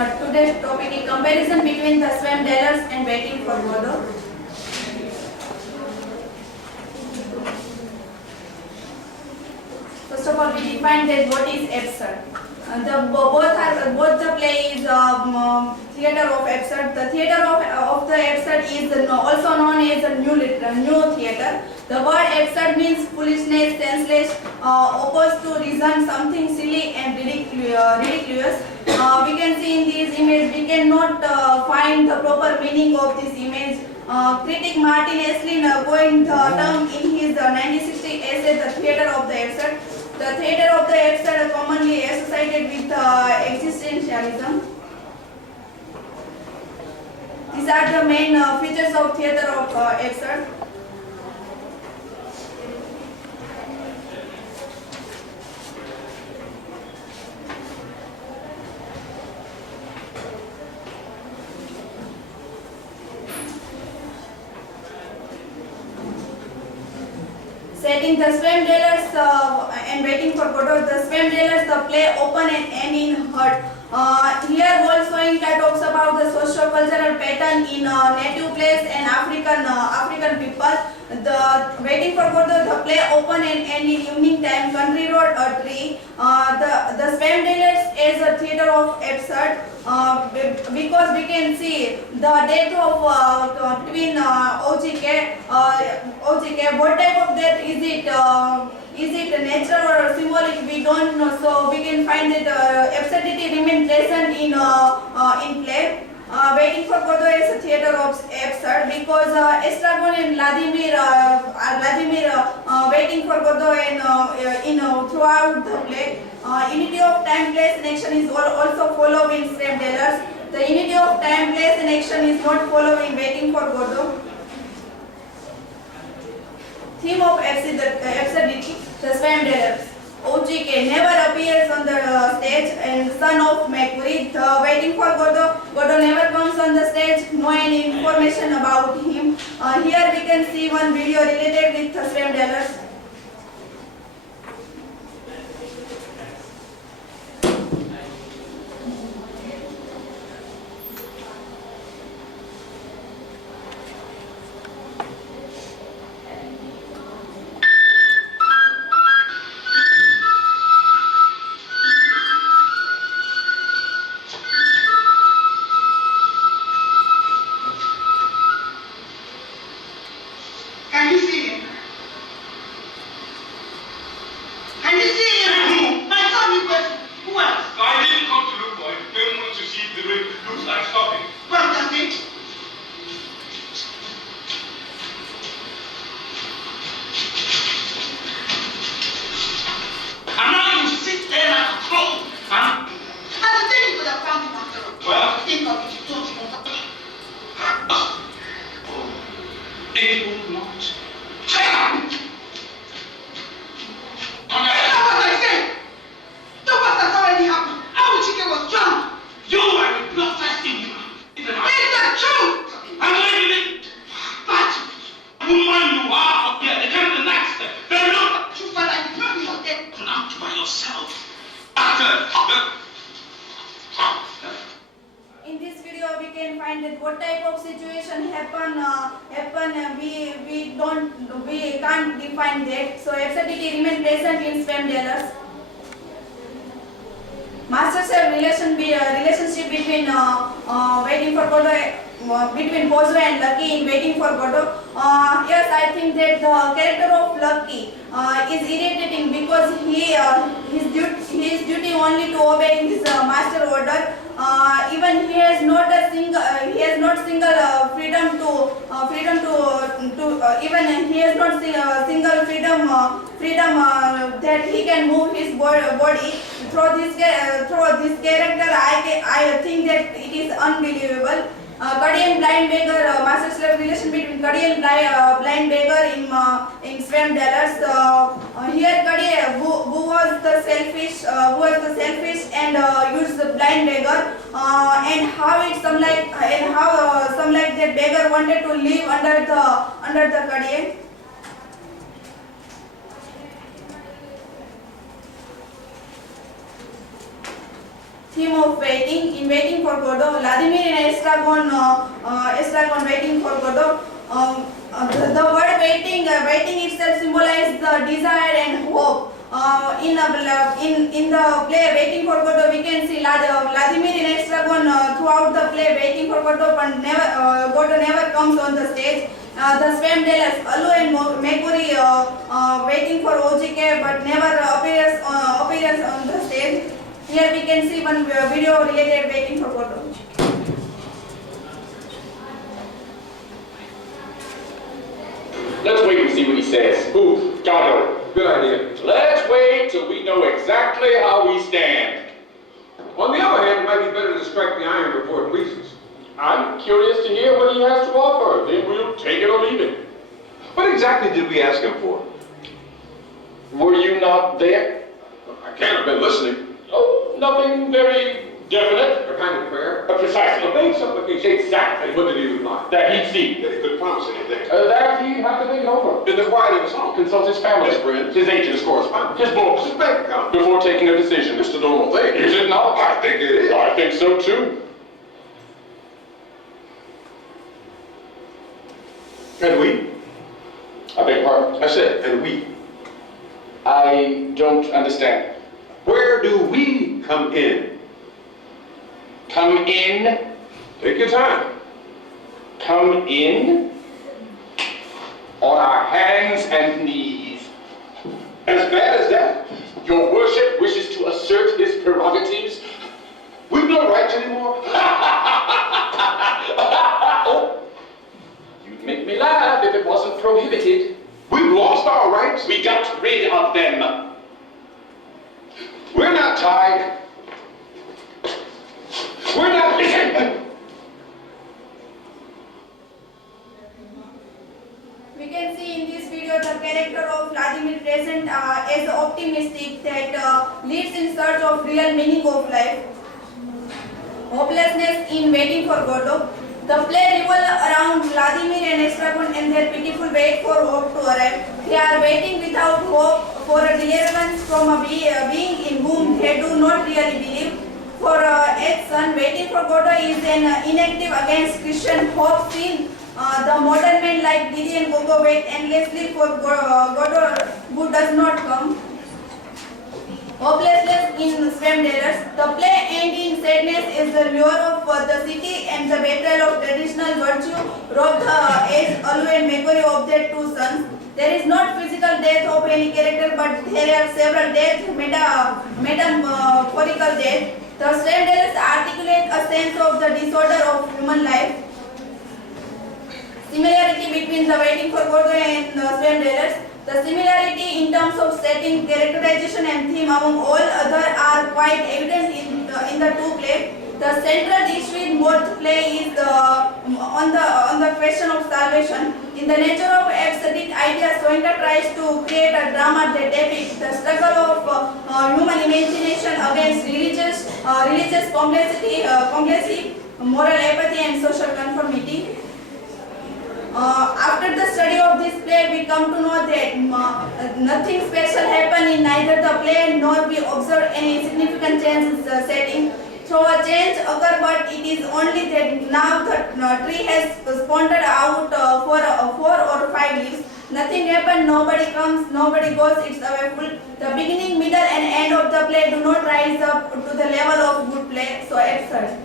today's topic is comparison between the swam dwellers and Waiting for Godot. First of all, we define that what is absurd. Both the play is theatre of absurd. The theatre of the absurd is also known as a new theatre. The word absurd means foolishness, senseless, opposed to reason, something silly and ridiculous. We can see in this image, we cannot find the proper meaning of this image. Critic Martin Esslin coined the term in his 1960 essay, The Theatre of the Absurd. The theatre of the absurd are commonly associated with existentialism. These are the main features of theatre of absurd. Setting the swam dwellers and Waiting for Godot. The swam dwellers, the play open and end in hut. Here Wolfswinkel talks about the socio-cultural pattern in native place and African people. The Waiting for Godot, the play open and end in evening time, country road, a tree. The swam dwellers is a theatre of absurd. Because we can see the death of twin OGK. What type of death is it? Is it natural or symbolic? We don't know. So we can find that absurdity remains present in play. Waiting for Godot is a theatre of absurd because Estragon and Vladimir Waiting for Godot and throughout the play. Unity of time, place and action is also followed in swam dwellers. The unity of time, place and action is not followed in Waiting for Godot. Theme of absurdity, the swam dwellers. OGK never appears on the stage and son of Mercury. The Waiting for Godot, Godot never comes on the stage, no any information about him. Here we can see one video related with the swam dwellers. Can you see him? Can you see him? My son, you question. Who else? I didn't come to look for him. Came on to see if the rain looks like stopping. Well, does it? And now you sit there like a crow. Huh? And the thing you could have found him after all. Well? Think of it, you told him. It will not. Shut up! That's what I said. The worst has already happened. Our chicken was drowned. You are a bloodthirsty woman. It's the truth. I'm going to be But woman you are up here. They come the next step. They're not you father, you can't be your dead. out by yourself. In this video, we can find that what type of situation happen. We can't define that. So absurdity remains present in swam dwellers. Master-slave relationship between Waiting for Godot, between Pozo and Lucky in Waiting for Godot. Yes, I think that the character of Lucky is irritating because his duty only to obey his master order. Even he has not single freedom that he can move his body. Through this character, I think that it is unbelievable. Cuddy and blind beggar, master-slave relation between Cuddy and blind beggar in swam dwellers. Here Cuddy, who was the selfish and used the blind beggar, and how some like that beggar wanted to live under the Cuddy. theme of waiting. In Waiting for Godot, Vladimir and Estragon waiting for Godot. The word waiting itself symbolizes the desire and hope. In the play Waiting for Godot, we can see Vladimir and Estragon throughout the play Waiting for Godot, but Godot never comes on the stage. The Swam Dealers, Alu and Meguri waiting for OGK, but never appears on the stage. Here we can see one video related Waiting for Godot. Let's wait and see what he says. Who? Godot. Good idea. Let's wait till we know exactly how we stand. On the other hand, it might be better to strike the iron before it bleeds us. I'm curious to hear what he has to offer. Then we'll take it or leave it. What exactly did we ask him for? Were you not there? I can't have been listening. Oh, nothing very definite. A kind of prayer? Precisely. A vague supplication. Exactly. What did he reply? That he'd see. That he couldn't promise anything. That he'd have to think it over. In the quiet of his home. Consult his family. His friends. His agents. His correspondence. His books. His bank account. Before taking a decision. It's the normal thing. Is it not? I think it is. I think so too. And we? I beg your pardon? I said, and we. I don't understand. Where do we come in? Come in? Take your time. Come in? On our hands and knees. As bad as that? Your worship wishes to assert his prerogatives? We've no rights anymore. Oh, you'd make me laugh if it wasn't prohibited. We've lost our rights. We got rid of them. We're not tied. We're not. Listen! We can see in this video the character of Vladimir present as optimistic that leads in search of real meaning of life. Hopelessness in Waiting for Godot. The play revolves around Vladimir and Estragon and their pitiful wait for hope to arrive. They are waiting without hope for a deliverance from a being in whom they do not really believe. For Edson, Waiting for Godot is an inactive against Christian hope scene. The modern men like Didi and Gogo wait endlessly for Godot who does not come. Hopelessness in Swam Dealers. The play ends in sadness as the lure of the city and the betrayal of traditional virtue rob the age Alu and Meguri of their two sons. There is not physical death of any character, but there are several deaths, metaphorical death. The Swam Dealers articulate a sense of the disorder of human life. Similarity between the Waiting for Godot and Swam Dealers. The similarity in terms of setting, characterization and theme among all other are quite evident in the two plays. The central issue in both plays is on the question of salvation. In the nature of abstract ideas, Soinka tries to create a drama that depicts the struggle of human imagination against religious complexity, moral apathy and social conformity. After the study of this play, we come to know that nothing special happened in neither the play nor we observe any significant change in the setting. So a change occurs, but it is only that now the tree has spawned out 4 or 5 leaves. Nothing happened, nobody comes, nobody goes, it's awful. The beginning, middle and end of the play do not rise up to the level of good play, so absurd.